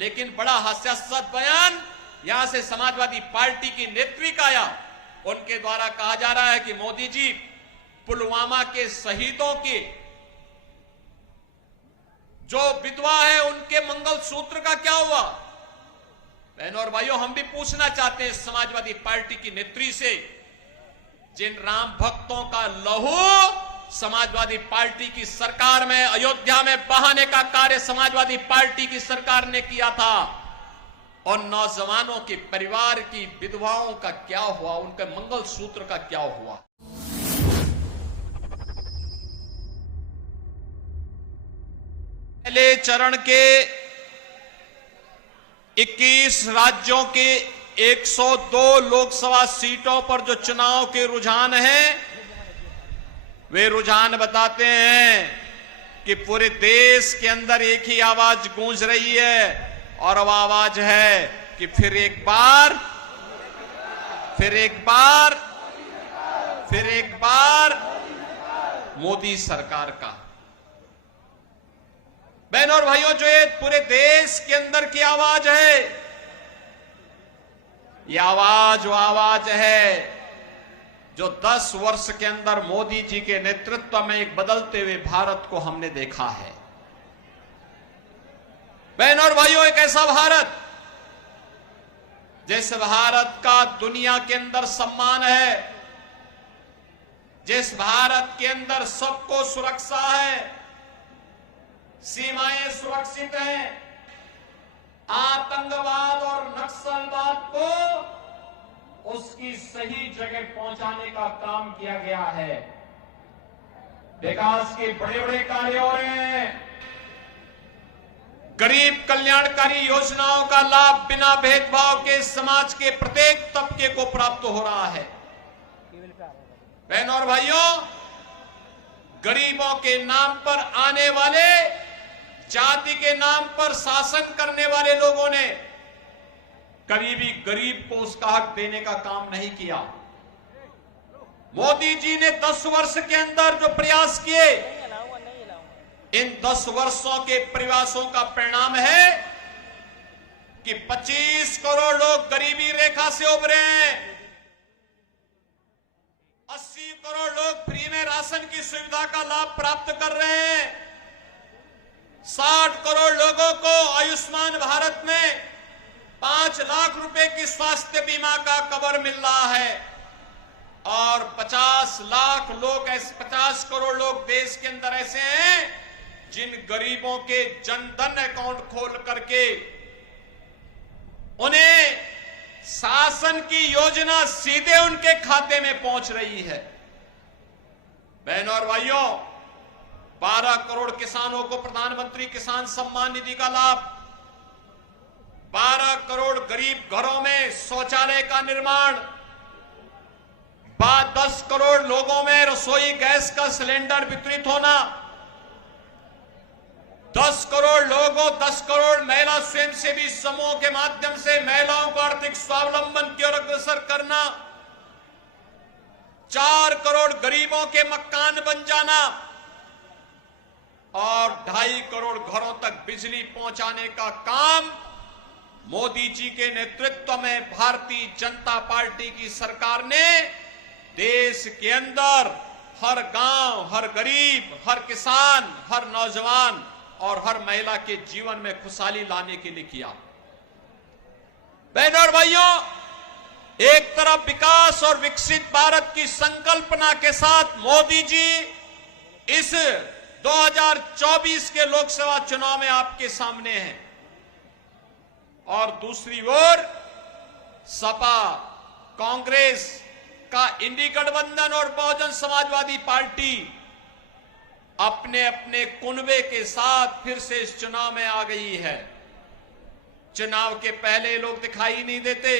लेकिन बड़ा हास्यास्पद बयान यहां से समाजवादी पार्टी की नेत्री का आया। उनके द्वारा कहा जा रहा है कि मोदी जी पुलवामा के शहीदों की जो विधवा है उनके मंगलसूत्र का क्या हुआ। बहनों और भाइयों, हम भी पूछना चाहते हैं समाजवादी पार्टी की नेत्री से, जिन राम भक्तों का लहू समाजवादी पार्टी की सरकार में अयोध्या में बहाने का कार्य समाजवादी पार्टी की सरकार ने किया था, और नौजवानों के परिवार की विधवाओं का क्या हुआ, उनके मंगलसूत्र का क्या हुआ। पहले चरण के 21 राज्यों के 102 लोकसभा सीटों पर जो चुनाव के रुझान हैं, वे रुझान बताते हैं कि पूरे देश के अंदर एक ही आवाज गूंज रही है, और वह आवाज है कि फिर एक बार मोदी सरकार का। बहनों और भाइयों, जो ये पूरे देश के अंदर की आवाज है, ये आवाज वो आवाज है जो 10 वर्ष के अंदर मोदी जी के नेतृत्व में एक बदलते हुए भारत को हमने देखा है। बहनों और भाइयों, एक ऐसा भारत जिस भारत का दुनिया के अंदर सम्मान है, जिस भारत के अंदर सबको सुरक्षा है, सीमाएं सुरक्षित हैं, आतंकवाद और नक्सलवाद को उसकी सही जगह पहुंचाने का काम किया गया है। विकास के बड़े बड़े कार्य हो रहे हैं, गरीब कल्याणकारी योजनाओं का लाभ बिना भेदभाव के समाज के प्रत्येक तबके को प्राप्त हो रहा है। बहनों और भाइयों, गरीबों के नाम पर आने वाले, जाति के नाम पर शासन करने वाले लोगों ने कभी भी गरीब को उसका हक देने का काम नहीं किया। मोदी जी ने 10 वर्ष के अंदर जो प्रयास किए, इन 10 वर्षों के प्रयासों का परिणाम है कि 25 करोड़ लोग गरीबी रेखा से उभरे हैं, 80 करोड़ लोग फ्री में राशन की सुविधा का लाभ प्राप्त कर रहे हैं, 60 करोड़ लोगों को आयुष्मान भारत में 5 लाख रुपए की स्वास्थ्य बीमा का कवर मिल रहा है, और 50 करोड़ लोग देश के अंदर ऐसे हैं जिन गरीबों के जनधन अकाउंट खोल करके उन्हें शासन की योजना सीधे उनके खाते में पहुंच रही है। बहनों और भाइयों, 12 करोड़ किसानों को प्रधानमंत्री किसान सम्मान निधि का लाभ, 12 करोड़ गरीब घरों में शौचालय का निर्माण, 10 करोड़ लोगों में रसोई गैस का सिलेंडर वितरित होना, 10 करोड़ महिला स्वयंसेवी समूह के माध्यम से महिलाओं को आर्थिक स्वावलंबन की ओर अग्रसर करना, 4 करोड़ गरीबों के मकान बन जाना, और 2.5 करोड़ घरों तक बिजली पहुंचाने का काम मोदी जी के नेतृत्व में भारतीय जनता पार्टी की सरकार ने देश के अंदर हर गांव, हर गरीब, हर किसान, हर नौजवान और हर महिला के जीवन में खुशहाली लाने के लिए किया। बहनों और भाइयों, एक तरफ विकास और विकसित भारत की संकल्पना के साथ मोदी जी इस 2024 के लोकसभा चुनाव में आपके सामने हैं, और दूसरी ओर सपा, कांग्रेस का इंडी गठबंधन और बहुजन समाजवादी पार्टी अपने अपने कुनबे के साथ फिर से इस चुनाव में आ गई है। चुनाव के पहले लोग दिखाई नहीं देते,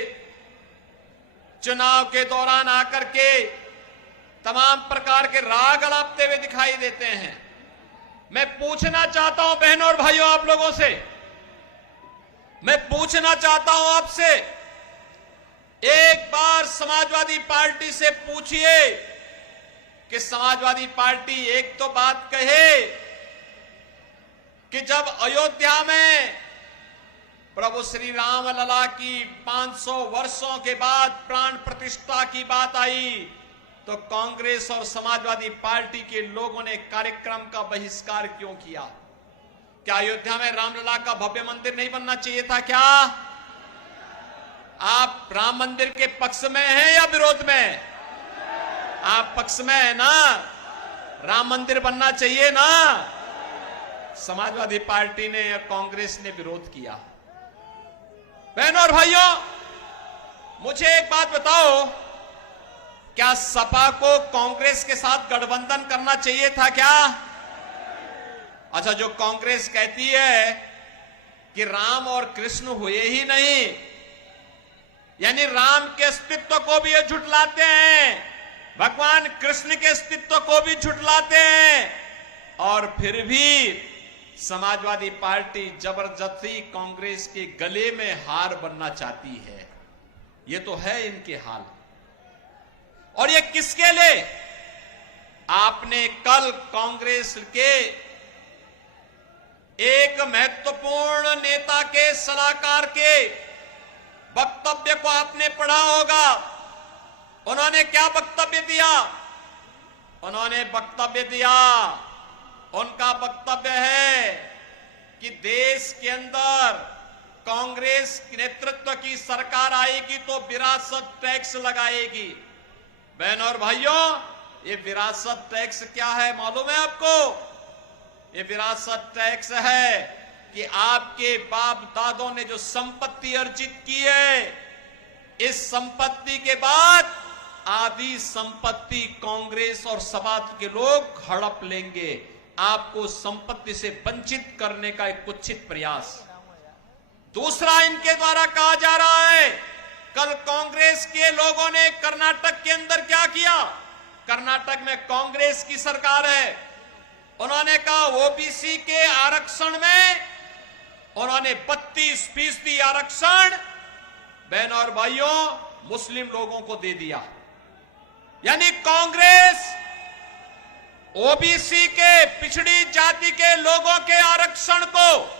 चुनाव के दौरान आकर के तमाम प्रकार के राग अलापते हुए दिखाई देते हैं। मैं पूछना चाहता हूं बहनों और भाइयों, आप लोगों से मैं पूछना चाहता हूं आपसे, एक बार समाजवादी पार्टी से पूछिए कि समाजवादी पार्टी एक तो बात कहे कि जब अयोध्या में प्रभु श्री राम लला की 500 वर्षों के बाद प्राण प्रतिष्ठा की बात आई तो कांग्रेस और समाजवादी पार्टी के लोगों ने कार्यक्रम का बहिष्कार क्यों किया? क्या अयोध्या में रामलला का भव्य मंदिर नहीं बनना चाहिए था क्या? आप राम मंदिर के पक्ष में हैं या विरोध में? आप पक्ष में है ना? राम मंदिर बनना चाहिए ना? समाजवादी पार्टी ने या कांग्रेस ने विरोध किया। बहनों और भाइयों, मुझे एक बात बताओ, क्या सपा को कांग्रेस के साथ गठबंधन करना चाहिए था क्या? अच्छा, जो कांग्रेस कहती है कि राम और कृष्ण हुए ही नहीं, यानी राम के अस्तित्व को भी ये झुठलाते हैं, भगवान कृष्ण के अस्तित्व को भी झुठलाते हैं, और फिर भी समाजवादी पार्टी जबरदस्ती कांग्रेस के गले में हार बनना चाहती है। ये तो है इनके हाल। और ये किसके लिए? आपने कल कांग्रेस के एक महत्वपूर्ण नेता के सलाहकार के वक्तव्य को आपने पढ़ा होगा। उन्होंने क्या वक्तव्य दिया? उन्होंने वक्तव्य दिया, उनका वक्तव्य है कि देश के अंदर कांग्रेस नेतृत्व की सरकार आएगी तो विरासत टैक्स लगाएगी। बहनों और भाइयों, ये विरासत टैक्स क्या है मालूम है आपको? ये विरासत टैक्स है कि आपके बाप दादों ने जो संपत्ति अर्जित की है, इस संपत्ति के बाद आधी संपत्ति कांग्रेस और सपा के लोग हड़प लेंगे। आपको संपत्ति से वंचित करने का एक कुत्सित प्रयास। दूसरा, इनके द्वारा कहा जा रहा है, कल कांग्रेस के लोगों ने कर्नाटक के अंदर क्या किया? कर्नाटक में कांग्रेस की सरकार है, उन्होंने कहा ओबीसी के आरक्षण में उन्होंने 32% आरक्षण बहनों और भाइयों मुस्लिम लोगों को दे दिया। यानी कांग्रेस ओबीसी के, पिछड़ी जाति के लोगों के आरक्षण को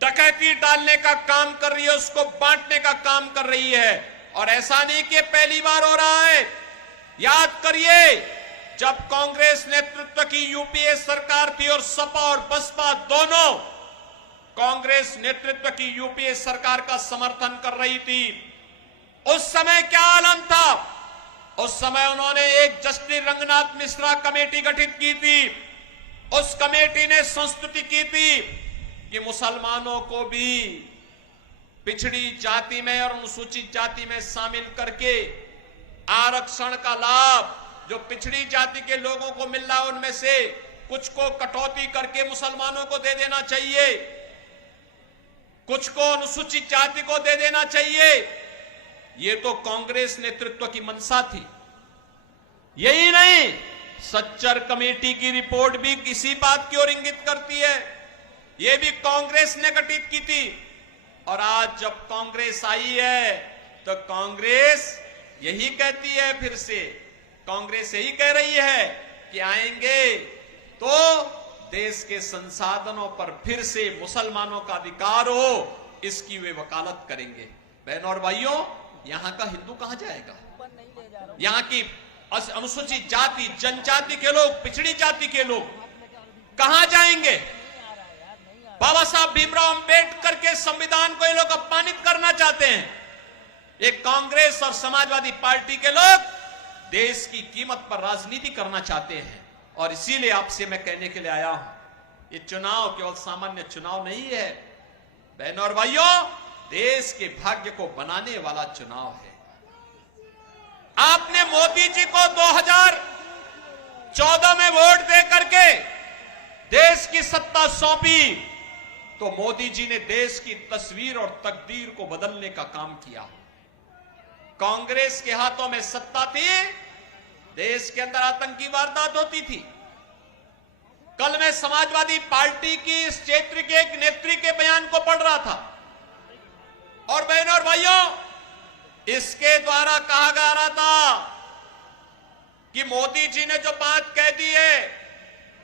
डकैती डालने का काम कर रही है, उसको बांटने का काम कर रही है। और ऐसा नहीं कि पहली बार हो रहा है। याद करिए, जब कांग्रेस नेतृत्व की यूपीए सरकार थी और सपा और बसपा दोनों कांग्रेस नेतृत्व की यूपीए सरकार का समर्थन कर रही थी, उस समय क्या आलम था? उस समय उन्होंने एक जस्टिस रंगनाथ मिश्रा कमेटी गठित की थी। उस कमेटी ने संस्तुति की थी कि मुसलमानों को भी पिछड़ी जाति में और अनुसूचित जाति में शामिल करके आरक्षण का लाभ जो पिछड़ी जाति के लोगों को मिल रहा है उनमें से कुछ को कटौती करके मुसलमानों को दे देना चाहिए, कुछ को अनुसूचित जाति को दे देना चाहिए। ये तो कांग्रेस नेतृत्व की मंशा थी। यही नहीं, सच्चर कमेटी की रिपोर्ट भी किसी बात की ओर इंगित करती है। यह भी कांग्रेस ने गठित की थी। और आज जब कांग्रेस आई है तो कांग्रेस यही कहती है, फिर से कांग्रेस यही कह रही है कि आएंगे तो देश के संसाधनों पर फिर से मुसलमानों का अधिकार हो, इसकी वे वकालत करेंगे। बहनों और भाइयों, यहां का हिंदू कहां जाएगा? यहां की अनुसूचित जाति, जनजाति के लोग, पिछड़ी जाति के लोग कहां जाएंगे? बाबा साहब भीमराव अंबेडकर के संविधान को ये लोग अपमानित करना चाहते हैं। ये कांग्रेस और समाजवादी पार्टी के लोग देश की कीमत पर राजनीति करना चाहते हैं। और इसीलिए आपसे मैं कहने के लिए आया हूं, ये चुनाव केवल सामान्य चुनाव नहीं है बहनों और भाइयों, देश के भाग्य को बनाने वाला चुनाव है। आपने मोदी जी को 2014 में वोट दे करके देश की सत्ता सौंपी तो मोदी जी ने देश की तस्वीर और तकदीर को बदलने का काम किया। कांग्रेस के हाथों में सत्ता थी, देश के अंदर आतंकी वारदात होती थी। कल मैं समाजवादी पार्टी की इस क्षेत्र के एक नेत्री के बयान को पढ़ रहा था और बहनों और भाइयों, इसके द्वारा कहा जा रहा था कि मोदी जी ने जो बात कह दी है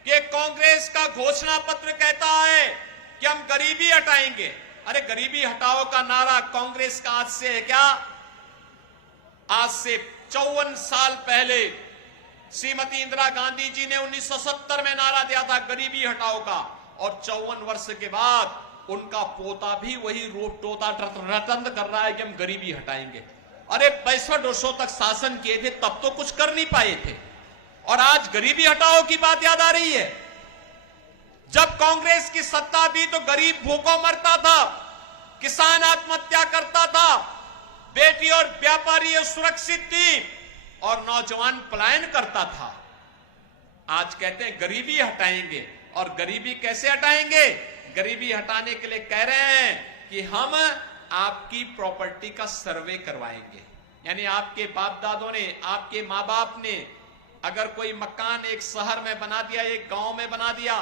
कि कांग्रेस का घोषणा पत्र कहता है कि हम गरीबी हटाएंगे, अरे गरीबी हटाओ का नारा कांग्रेस का आज से है क्या? आज से 54 साल पहले श्रीमती इंदिरा गांधी जी ने 1970 में नारा दिया था गरीबी हटाओ का, और 54 वर्ष के बाद उनका पोता भी वही रूप टोता रटंत कर रहा है कि हम गरीबी हटाएंगे। अरे 65 वर्षों तक शासन किए थे, तब तो कुछ कर नहीं पाए थे, और आज गरीबी हटाओ की बात याद आ रही है। जब कांग्रेस की सत्ता थी तो गरीब भूखों मरता था, किसान आत्महत्या करता था, बेटी और व्यापारी सुरक्षित थी, और नौजवान पलायन करता था। आज कहते हैं गरीबी हटाएंगे, और गरीबी कैसे हटाएंगे? गरीबी हटाने के लिए कह रहे हैं कि हम आपकी प्रॉपर्टी का सर्वे करवाएंगे। यानी आपके बाप दादों ने, आपके मां बाप ने अगर कोई मकान एक शहर में बना दिया, एक गांव में बना दिया,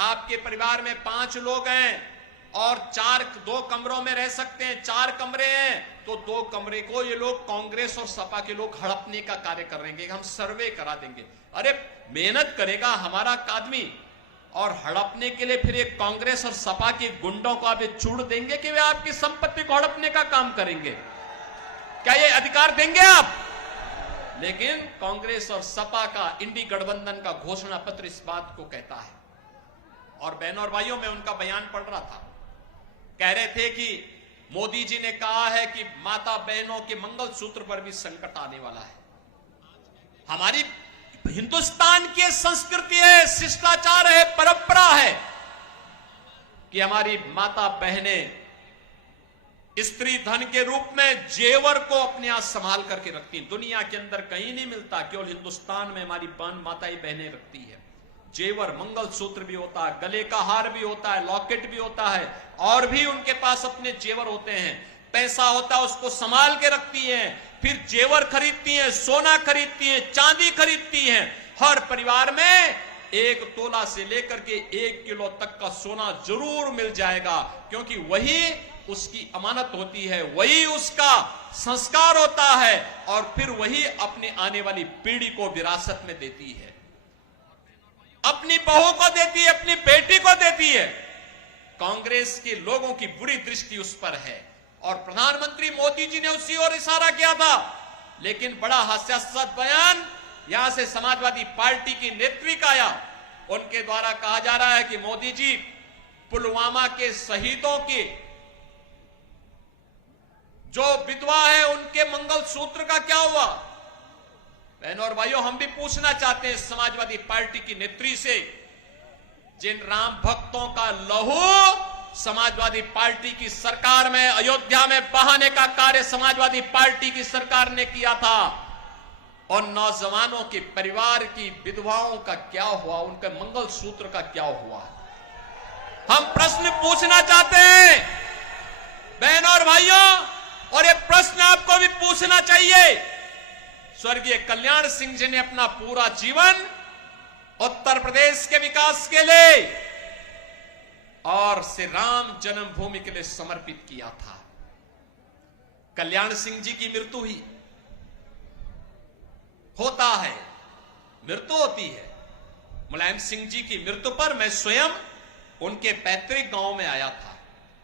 आपके परिवार में 5 लोग हैं और 2 कमरों में रह सकते हैं, 4 कमरे हैं, तो 2 कमरे को ये लोग कांग्रेस और सपा के लोग हड़पने का कार्य करेंगे, हम सर्वे करा देंगे। अरे मेहनत करेगा हमारा आदमी, और हड़पने के लिए फिर एक कांग्रेस और सपा के गुंडों को आप छूट देंगे कि वे आपकी संपत्ति को हड़पने का काम करेंगे? क्या ये अधिकार देंगे आप? लेकिन कांग्रेस और सपा का इंडी गठबंधन का घोषणा पत्र इस बात को कहता है। और बहनों और भाइयों, मैं उनका बयान पढ़ रहा था, कह रहे थे कि मोदी जी ने कहा है कि माता बहनों के मंगलसूत्र पर भी संकट आने वाला है। हमारी हिंदुस्तान की संस्कृति है, शिष्टाचार है, परंपरा है कि हमारी माता बहनें स्त्री धन के रूप में जेवर को अपने आप संभाल करके रखती। दुनिया के अंदर कहीं नहीं मिलता, केवल हिंदुस्तान में हमारी माताएं बहनें रखती है। जेवर, मंगलसूत्र भी होता है, गले का हार भी होता है, लॉकेट भी होता है, और भी उनके पास अपने जेवर होते हैं। पैसा होता है, उसको संभाल के रखती हैं, फिर जेवर खरीदती हैं, सोना खरीदती हैं, चांदी खरीदती हैं। हर परिवार में 1 तोला से लेकर के 1 किलो तक का सोना जरूर मिल जाएगा, क्योंकि वही उसकी अमानत होती है, वही उसका संस्कार होता है, और फिर वही अपने आने वाली पीढ़ी को विरासत में देती है, अपनी बहू को देती है, अपनी बेटी को देती है। कांग्रेस के लोगों की बुरी दृष्टि उस पर है, और प्रधानमंत्री मोदी जी ने उसी ओर इशारा किया था। लेकिन बड़ा हास्यास्पद बयान यहां से समाजवादी पार्टी की नेत्री का आया। उनके द्वारा कहा जा रहा है कि मोदी जी, पुलवामा के शहीदों के जो विधवा है उनके मंगलसूत्र का क्या हुआ? बहनों और भाइयों, हम भी पूछना चाहते हैं समाजवादी पार्टी की नेत्री से, जिन राम भक्तों का लहू समाजवादी पार्टी की सरकार में अयोध्या में बहाने का कार्य समाजवादी पार्टी की सरकार ने किया था, और नौजवानों के परिवार की विधवाओं का क्या हुआ, उनके मंगलसूत्र का क्या हुआ? हम प्रश्न पूछना चाहते हैं बहनों और भाइयों, और ये प्रश्न आपको भी पूछना चाहिए। स्वर्गीय कल्याण सिंह जी ने अपना पूरा जीवन उत्तर प्रदेश के विकास के लिए और श्री राम जन्मभूमि के लिए समर्पित किया था। कल्याण सिंह जी की मृत्यु हुई, होता है, मृत्यु होती है। मुलायम सिंह जी की मृत्यु पर मैं स्वयं उनके पैतृक गांव में आया था,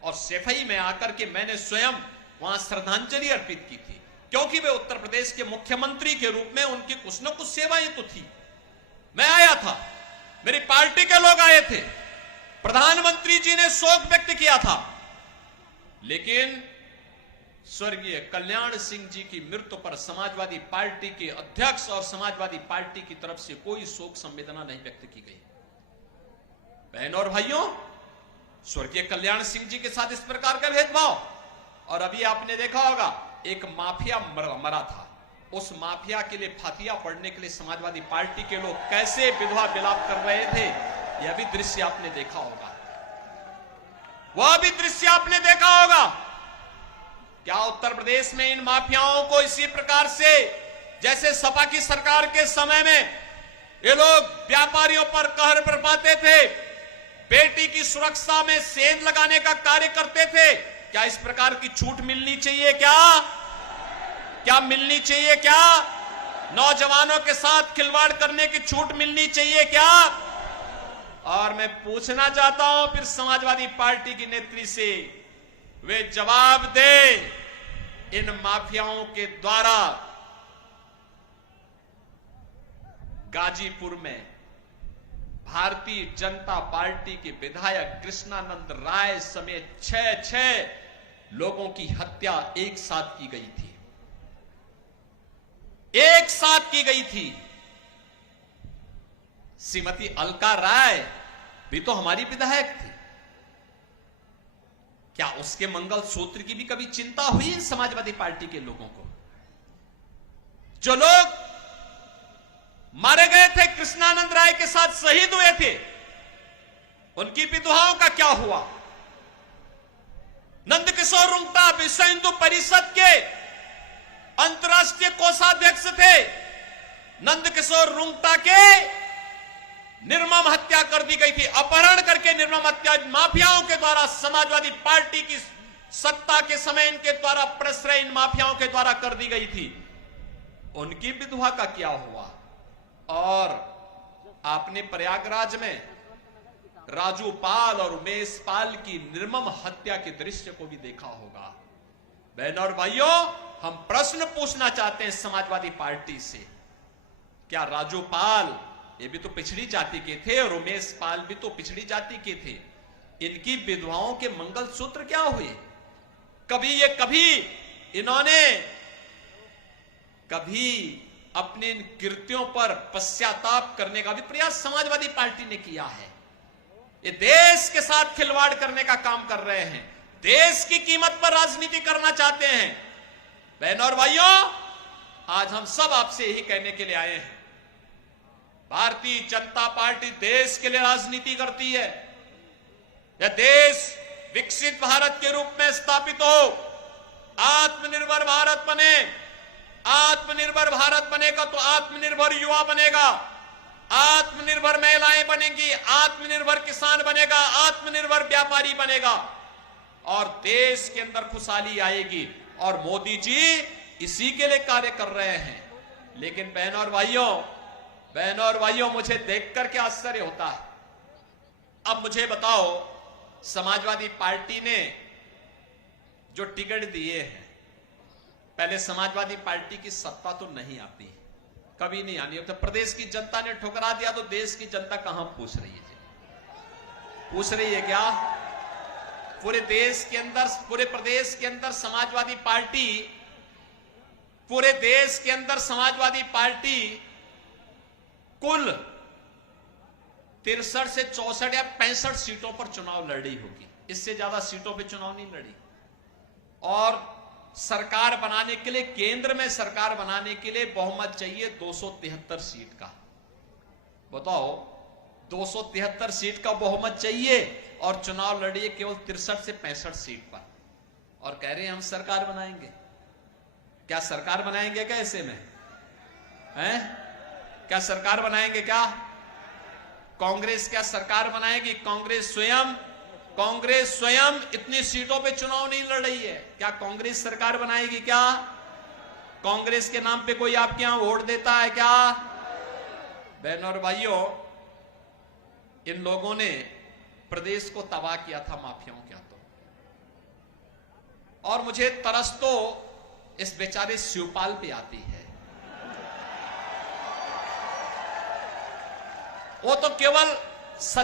और सेफई में आकर के मैंने स्वयं वहां श्रद्धांजलि अर्पित की थी, क्योंकि वे उत्तर प्रदेश के मुख्यमंत्री के रूप में उनकी कुछ न कुछ सेवाएं तो थी। मैं आया था, मेरी पार्टी के लोग आए थे, प्रधानमंत्री जी ने शोक व्यक्त किया था, लेकिन स्वर्गीय कल्याण सिंह जी की मृत्यु पर समाजवादी पार्टी के अध्यक्ष और समाजवादी पार्टी की तरफ से कोई शोक संवेदना नहीं व्यक्त की गई। बहनों और भाइयों, स्वर्गीय कल्याण सिंह जी के साथ इस प्रकार का भेदभाव, और अभी आपने देखा होगा एक माफिया मरा था, उस माफिया के लिए फातिया पढ़ने के लिए समाजवादी पार्टी के लोग कैसे विधवा विलाप कर रहे थे, यह भी दृश्य आपने देखा होगा, वह भी दृश्य आपने देखा होगा। क्या उत्तर प्रदेश में इन माफियाओं को इसी प्रकार से, जैसे सपा की सरकार के समय में ये लोग व्यापारियों पर कहर बरपाते थे, बेटी की सुरक्षा में सेंध लगाने का कार्य करते थे, क्या इस प्रकार की छूट मिलनी चाहिए? क्या मिलनी चाहिए? क्या नौजवानों के साथ खिलवाड़ करने की छूट मिलनी चाहिए क्या? और मैं पूछना चाहता हूं फिर समाजवादी पार्टी की नेत्री से, वे जवाब दें इन माफियाओं के द्वारा गाजीपुर में भारतीय जनता पार्टी के विधायक कृष्णानंद राय समेत 6 लोगों की हत्या एक साथ की गई थी। एक साथ की गई थी। श्रीमती अलका राय भी तो हमारी विधायक थी। क्या उसके मंगल सूत्र की भी कभी चिंता हुई इन समाजवादी पार्टी के लोगों को? जो लोग मारे गए थे, कृष्णानंद राय के साथ शहीद हुए थे, उनकी विधवाओं का क्या हुआ? नंदकिशोर रुंगटा विश्व हिंदू परिषद के अंतर्राष्ट्रीय कोषाध्यक्ष थे। नंदकिशोर रुंगटा के निर्मम हत्या कर दी गई थी। अपहरण करके निर्मम हत्या माफियाओं के द्वारा, समाजवादी पार्टी की सत्ता के समय इनके द्वारा प्रश्रय इन माफियाओं के द्वारा कर दी गई थी। उनकी विधवा का क्या हुआ? और आपने प्रयागराज में राजू पाल और उमेश पाल की निर्मम हत्या के दृश्य को भी देखा होगा। बहनों और भाइयों, हम प्रश्न पूछना चाहते हैं समाजवादी पार्टी से, क्या राजू पाल ये भी तो पिछड़ी जाति के थे और उमेश पाल भी तो पिछड़ी जाति के थे, इनकी विधवाओं के मंगलसूत्र क्या हुए? कभी इन्होंने अपने इन कृत्यों पर पश्चाताप करने का भी प्रयास समाजवादी पार्टी ने किया है। ये देश के साथ खिलवाड़ करने का काम कर रहे हैं, देश की कीमत पर राजनीति करना चाहते हैं। बहनों और भाइयों, आज हम सब आपसे यही कहने के लिए आए हैं, भारतीय जनता पार्टी देश के लिए राजनीति करती है। यह देश विकसित भारत के रूप में स्थापित हो, आत्मनिर्भर भारत बने। आत्मनिर्भर भारत बनेगा तो आत्मनिर्भर युवा बनेगा, आत्मनिर्भर महिलाएं बनेंगी, आत्मनिर्भर किसान बनेगा, आत्मनिर्भर व्यापारी बनेगा और देश के अंदर खुशहाली आएगी। और मोदी जी इसी के लिए कार्य कर रहे हैं। लेकिन बहनों और भाइयों, मुझे देखकर क्या आश्चर्य होता है। अब मुझे बताओ, समाजवादी पार्टी ने जो टिकट दिए हैं, पहले समाजवादी पार्टी की सत्ता तो नहीं आती, कभी नहीं आनी। तो प्रदेश की जनता ने ठुकरा दिया तो देश की जनता कहां पूछ रही है? पूछ रही है क्या? पूरे देश के अंदर, पूरे प्रदेश के अंदर समाजवादी पार्टी, पूरे देश के अंदर समाजवादी पार्टी कुल 63 से 64 या 65 सीटों पर चुनाव लड़ रही होगी। इससे ज्यादा सीटों पे चुनाव नहीं लड़ी। और सरकार बनाने के लिए, केंद्र में सरकार बनाने के लिए बहुमत चाहिए 273 सीट का। बताओ, 273 सीट का बहुमत चाहिए और चुनाव लड़िए केवल 63 से 65 सीट पर, और कह रहे हैं हम सरकार बनाएंगे। क्या सरकार बनाएंगे क्या ऐसे में? हैं? क्या सरकार बनाएंगे क्या? कांग्रेस क्या सरकार बनाएगी? कांग्रेस स्वयं इतनी सीटों पे चुनाव नहीं लड़ रही है। क्या कांग्रेस सरकार बनाएगी क्या? कांग्रेस के नाम पे कोई आपके यहां वोट देता है क्या? बहनों और भाइयों, इन लोगों ने प्रदेश को तबाह किया था माफियाओं के हाथों। और मुझे तरस तो इस बेचारे शिवपाल पे आती है। वो तो केवल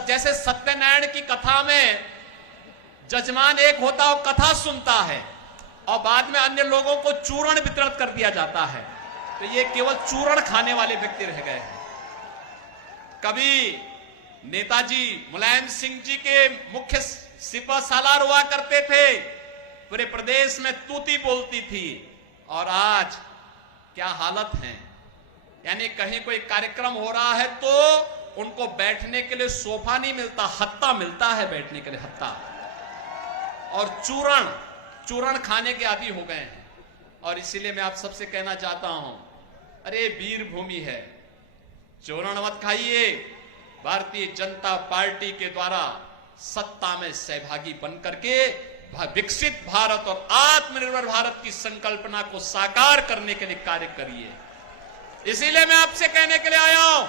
जैसे सत्यनारायण की कथा में जजमान एक होता है, कथा सुनता है और बाद में अन्य लोगों को चूर्ण वितरित कर दिया जाता है। तो ये केवल चूर्ण खाने वाले व्यक्ति रह गए हैं। कभी नेताजी मुलायम सिंह जी के मुख्य सिपह सालार हुआ करते थे, पूरे प्रदेश में तूती बोलती थी, और आज क्या हालत है। यानी कहीं कोई कार्यक्रम हो रहा है तो उनको बैठने के लिए सोफा नहीं मिलता, हत्ता मिलता है बैठने के लिए, हत्ता। और चूरण खाने के आदी हो गए हैं। और इसीलिए मैं आप सबसे कहना चाहता हूं, अरे वीर भूमि है, चूरण मत खाइए। भारतीय जनता पार्टी के द्वारा सत्ता में सहभागी बनकर के विकसित भारत और आत्मनिर्भर भारत की संकल्पना को साकार करने के लिए कार्य करिए। इसीलिए मैं आपसे कहने के लिए आया हूं,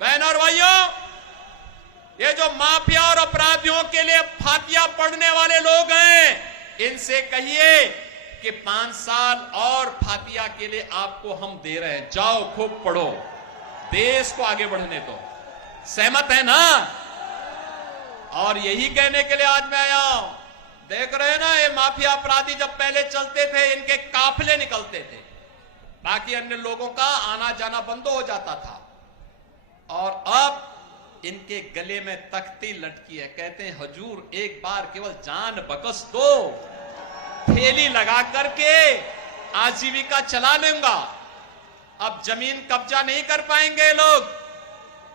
बहनों और भाइयों, ये जो माफिया और अपराधियों के लिए फातिया पढ़ने वाले लोग हैं, इनसे कहिए कि 5 साल और फातिया के लिए आपको हम दे रहे हैं, जाओ खूब पढ़ो, देश को आगे बढ़ने दो। सहमत है ना? और यही कहने के लिए आज मैं आया हूं। देख रहे हैं ना, ये माफिया अपराधी जब पहले चलते थे, इनके काफिले निकलते थे, बाकी अन्य लोगों का आना जाना बंद हो जाता था। और अब इनके गले में तख्ती लटकी है, कहते हैं हुजूर एक बार केवल जान बख्श दो, थैली लगा करके आजीविका चला लूंगा। अब जमीन कब्जा नहीं कर पाएंगे लोग।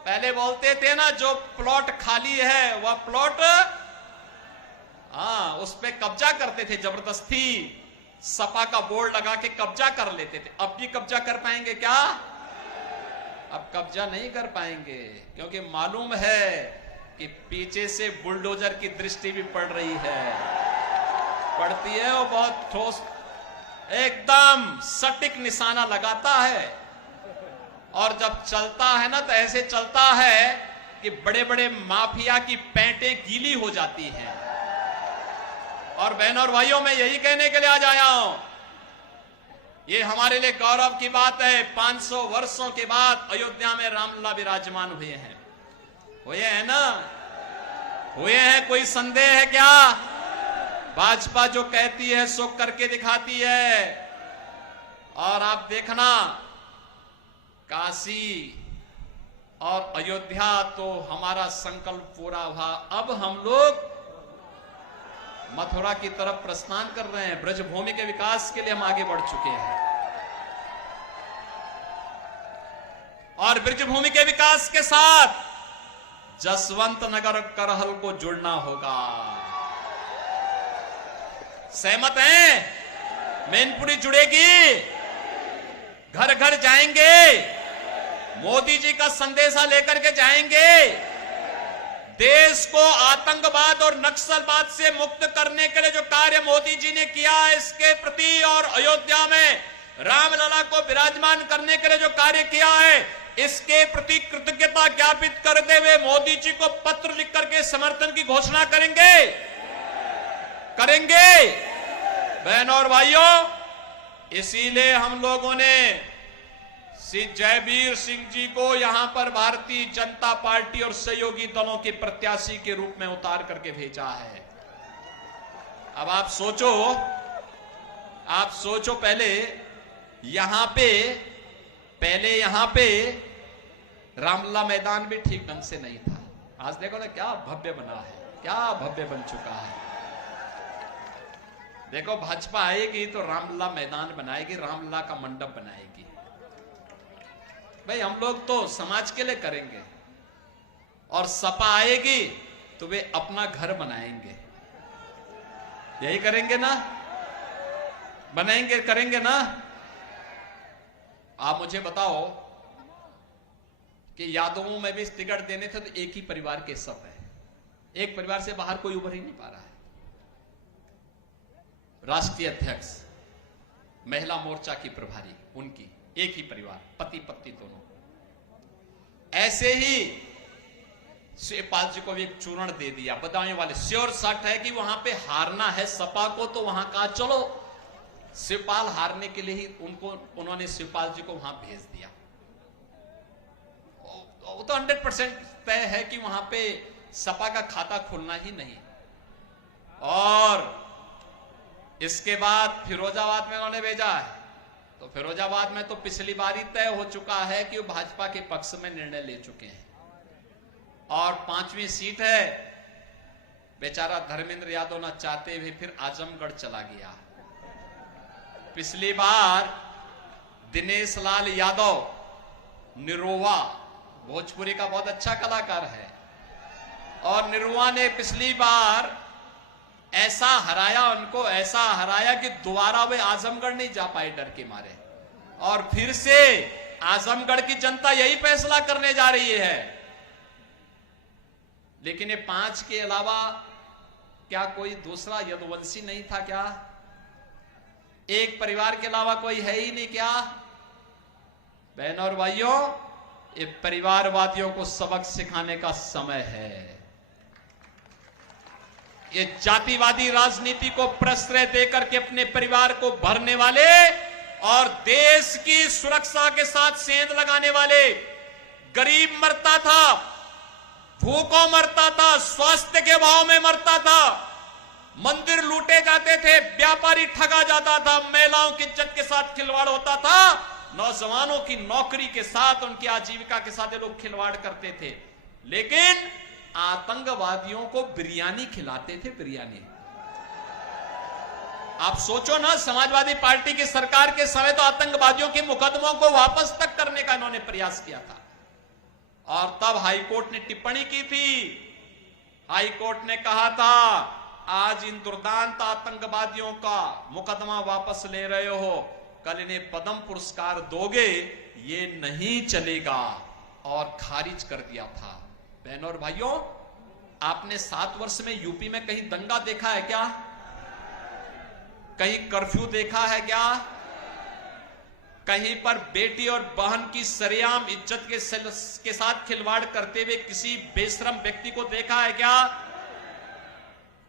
पहले बोलते थे ना, जो प्लॉट खाली है वह प्लॉट, उस पे कब्जा करते थे जबरदस्ती, सपा का बोर्ड लगा के कब्जा कर लेते थे। अब भी कब्जा कर पाएंगे क्या? अब कब्जा नहीं कर पाएंगे, क्योंकि मालूम है कि पीछे से बुलडोजर की दृष्टि भी पड़ रही है, पड़ती है, वो बहुत ठोस एकदम सटीक निशाना लगाता है। और जब चलता है ना, तो ऐसे चलता है कि बड़े बड़े माफिया की पैंटें गीली हो जाती हैं। और बहनों और भाइयों, मैं यही कहने के लिए आज आया हूं, ये हमारे लिए गौरव की बात है। 500 वर्षों के बाद अयोध्या में रामलला विराजमान हुए हैं। हुए हैं ना? हुए हैं, कोई संदेह है क्या? भाजपा जो कहती है सो करके दिखाती है। और आप देखना, काशी और अयोध्या तो हमारा संकल्प पूरा हुआ। अब हम लोग मथुरा की तरफ प्रस्थान कर रहे हैं। ब्रजभूमि के विकास के लिए हम आगे बढ़ चुके हैं, और ब्रजभूमि के विकास के साथ जसवंत नगर करहल को जुड़ना होगा। सहमत हैं? मैनपुरी जुड़ेगी, घर घर जाएंगे, मोदी जी का संदेशा लेकर के जाएंगे। देश को आतंकवाद और नक्सलवाद से मुक्त करने के लिए जो कार्य मोदी जी ने किया है, इसके प्रति, और अयोध्या में रामलला को विराजमान करने के लिए जो कार्य किया है, इसके प्रति कृतज्ञता ज्ञापित करते हुए मोदी जी को पत्र लिख करके समर्थन की घोषणा करेंगे। बहनों और भाइयों, इसीलिए हम लोगों ने श्री जयवीर सिंह जी को यहां पर भारतीय जनता पार्टी और सहयोगी दलों के प्रत्याशी के रूप में उतार करके भेजा है। अब आप सोचो, पहले यहां पे रामलला मैदान भी ठीक ढंग से नहीं था। आज देखो ना, क्या भव्य बना है, क्या भव्य बन चुका है। देखो, भाजपा आएगी तो रामलला मैदान बनाएगी, रामलला का मंडप बनाएगी। भाई, हम लोग तो समाज के लिए करेंगे, और सपा आएगी तो वे अपना घर बनाएंगे। यही करेंगे ना? करेंगे ना? आप मुझे बताओ कि यादवों में भी टिकट देने थे तो एक ही परिवार के सब है, एक परिवार से बाहर कोई उभर ही नहीं पा रहा है। राष्ट्रीय अध्यक्ष, महिला मोर्चा की प्रभारी, उनकी एक ही परिवार, पति पत्नी दोनों। ऐसे ही शिवपाल जी को भी एक चूर्ण दे दिया, बदायूं वाले। श्योर शॉट है कि वहां पे हारना है सपा को, तो वहां कहा चलो शिवपाल हारने के लिए ही उन्होंने शिवपाल जी को वहां भेज दिया। वो तो 100% तय है कि वहां पे सपा का खाता खुलना ही नहीं। और इसके बाद फिरोजाबाद में उन्होंने भेजा है, तो फिरोजाबाद में तो पिछली बार ही तय हो चुका है कि वो भाजपा के पक्ष में निर्णय ले चुके हैं। और 5वीं सीट है, बेचारा धर्मेंद्र यादव ना चाहते हुए फिर आजमगढ़ चला गया। पिछली बार दिनेश लाल यादव, निरोवा, भोजपुरी का बहुत अच्छा कलाकार है, और निरोवा ने पिछली बार ऐसा हराया, उनको ऐसा हराया कि दोबारा वे आजमगढ़ नहीं जा पाए डर के मारे। और फिर से आजमगढ़ की जनता यही फैसला करने जा रही है। लेकिन ये 5 के अलावा क्या कोई दूसरा यदुवंशी नहीं था क्या? एक परिवार के अलावा कोई है ही नहीं क्या? बहनों और भाइयों, ये परिवारवादियों को सबक सिखाने का समय है। ये जातिवादी राजनीति को प्रश्रय देकर के अपने परिवार को भरने वाले और देश की सुरक्षा के साथ सेंध लगाने वाले, गरीब मरता था, भूखों मरता था, स्वास्थ्य के अभाव में मरता था, मंदिर लूटे जाते थे, व्यापारी ठगा जाता था, महिलाओं की इज्जत के साथ खिलवाड़ होता था, नौजवानों की नौकरी के साथ, उनकी आजीविका के साथ ये लोग खिलवाड़ करते थे। लेकिन आतंकवादियों को बिरयानी खिलाते थे, बिरयानी। आप सोचो ना, समाजवादी पार्टी की सरकार के समय तो आतंकवादियों के मुकदमों को वापस तक करने का इन्होंने प्रयास किया था। और तब हाईकोर्ट ने टिप्पणी की थी। हाईकोर्ट ने कहा था, आज इन दुर्दांत आतंकवादियों का मुकदमा वापस ले रहे हो, कल इन्हें पद्म पुरस्कार दोगे, ये नहीं चलेगा, और खारिज कर दिया था। बहनों और भाइयों, आपने 7 वर्ष में यूपी में कहीं दंगा देखा है क्या? कहीं कर्फ्यू देखा है क्या? कहीं पर बेटी और बहन की सरेआम इज्जत के साथ खिलवाड़ करते हुए किसी बेशरम व्यक्ति को देखा है क्या?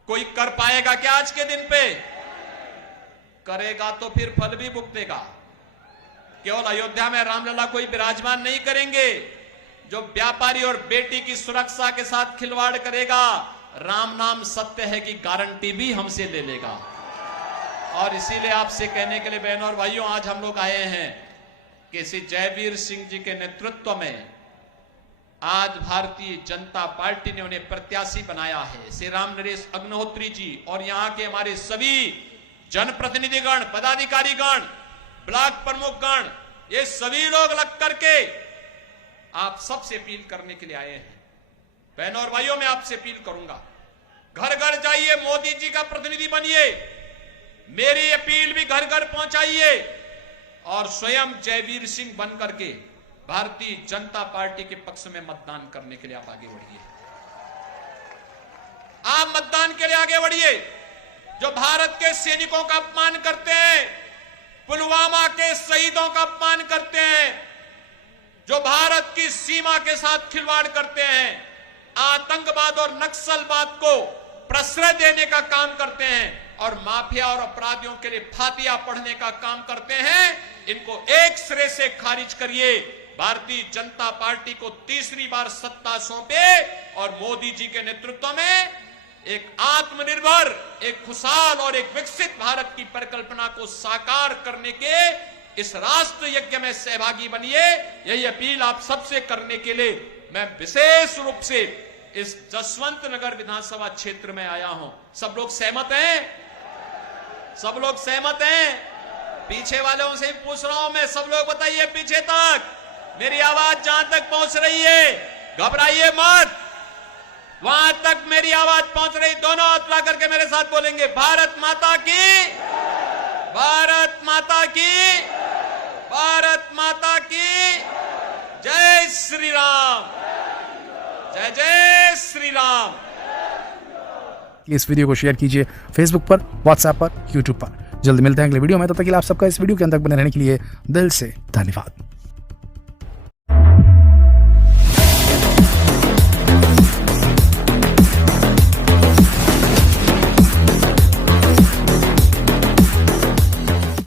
कोई कर पाएगा क्या आज के दिन पे? करेगा तो फिर फल भी भुगतेगा। केवल अयोध्या में रामलला कोई विराजमान नहीं करेंगे। जो व्यापारी और बेटी की सुरक्षा के साथ खिलवाड़ करेगा, राम नाम सत्य है की गारंटी भी हमसे ले लेगा। और इसीलिए आपसे कहने के लिए बहनों और भाइयों, आज हम लोग आए हैं कि श्री जयवीर सिंह जी के नेतृत्व में आज भारतीय जनता पार्टी ने उन्हें प्रत्याशी बनाया है। श्री राम नरेश अग्निहोत्री जी और यहां के हमारे सभी जनप्रतिनिधिगण, पदाधिकारीगण, ब्लॉक प्रमुखगण, ये सभी लोग लग करके आप सबसे अपील करने के लिए आए हैं। बहनों और भाइयों, मैं आपसे अपील करूंगा, घर घर जाइए, मोदी जी का प्रतिनिधि बनिए, मेरी अपील भी घर घर पहुंचाइए और स्वयं जयवीर सिंह बन करके भारतीय जनता पार्टी के पक्ष में मतदान करने के लिए आप आगे बढ़िए। आप मतदान के लिए आगे बढ़िए। जो भारत के सैनिकों का अपमान करते हैं, पुलवामा के शहीदों का अपमान करते हैं, जो भारत की सीमा के साथ खिलवाड़ करते हैं, आतंकवाद और नक्सलवाद को प्रश्रय देने का काम करते हैं और माफिया और अपराधियों के लिए फातिया पढ़ने का काम करते हैं, इनको एक सिरे से खारिज करिए। भारतीय जनता पार्टी को तीसरी बार सत्ता सौंपे और मोदी जी के नेतृत्व में एक आत्मनिर्भर, एक खुशहाल और एक विकसित भारत की परिकल्पना को साकार करने के इस राष्ट्र यज्ञ में सहभागी बनिए। यही अपील आप सबसे करने के लिए मैं विशेष रूप से इस जसवंत नगर विधानसभा क्षेत्र में आया हूं। सब लोग सहमत हैं? सब लोग सहमत हैं? पीछे वालों से पूछ रहा हूं मैं, सब लोग बताइए पीछे तक मेरी आवाज जहां तक पहुंच रही है, घबराइए मत, वहां तक मेरी आवाज पहुंच रही, दोनों हाथ ला करके मेरे साथ बोलेंगे, भारत माता की, भारत माता की, भारत माता की जय श्री राम, जय जय श्री राम। इस वीडियो को शेयर कीजिए फेसबुक पर, व्हाट्सएप पर, यूट्यूब पर। जल्द मिलते हैं अगले वीडियो में। तब तक के लिए आप सबका इस वीडियो के अंदर बने रहने के लिए दिल से धन्यवाद।